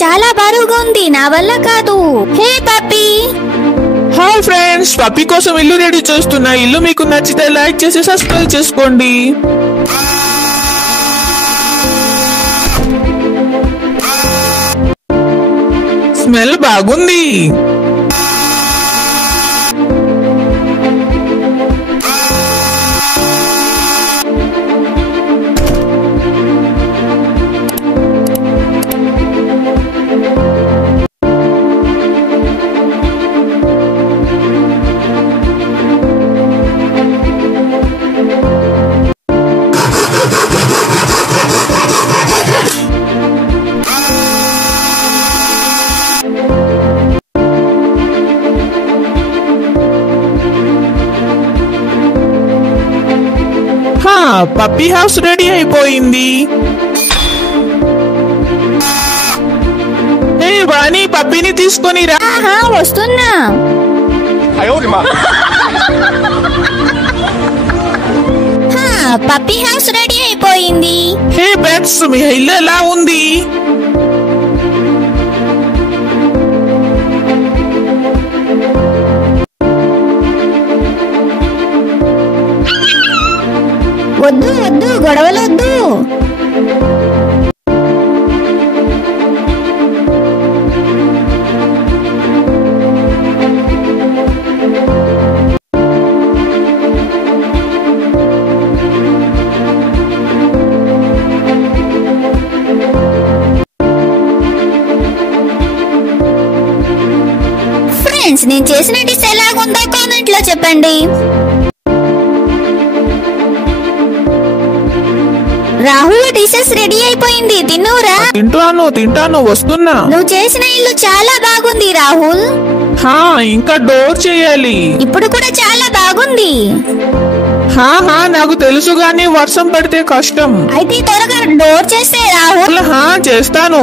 చాలా బరువుగా ఉంది, నా వల్ల కాదు. హే పప్పీ. హాయ్ ఫ్రెండ్స్, పప్పీ కోసం ఇల్లు రెడీ చేస్తున్నా. ఇల్లు మీకు నచ్చితే లైక్ చేసి సబ్స్క్రైబ్ చేసుకోండి. స్మెల్ బాగుంది. పప్పీ హౌస్ రెడీ అయిపోయింది. ఏ వాణి, పప్పీని తీసుకొని రా. వస్తున్నా. పప్పీ హౌస్ రెడీ అయిపోయింది. హే పెట్స్, మీ ఇల్లు ఎలా ఉంది? వద్దు వద్దు, గొడవలొద్దు. ఫ్రెండ్స్, నేను చేసిన డిష్ ఎలాగుందో కామెంట్ లో చెప్పండి. రాహుల్, డిషెస్ రెడీ అయిపోయింది, తిన్నురా. తింటాను, వస్తున్నా. నువ్వు చేసిన ఇల్లు చాలా బాగుంది రాహుల్. ఇంకా డోర్ చేయాలి. ఇప్పుడు కూడా చాలా బాగుంది. నాకు తెలుసు గానీ వర్షం పడితే కష్టం. అయితే త్వరగా డోర్ చేస్తే రాహుల్. చేస్తాను.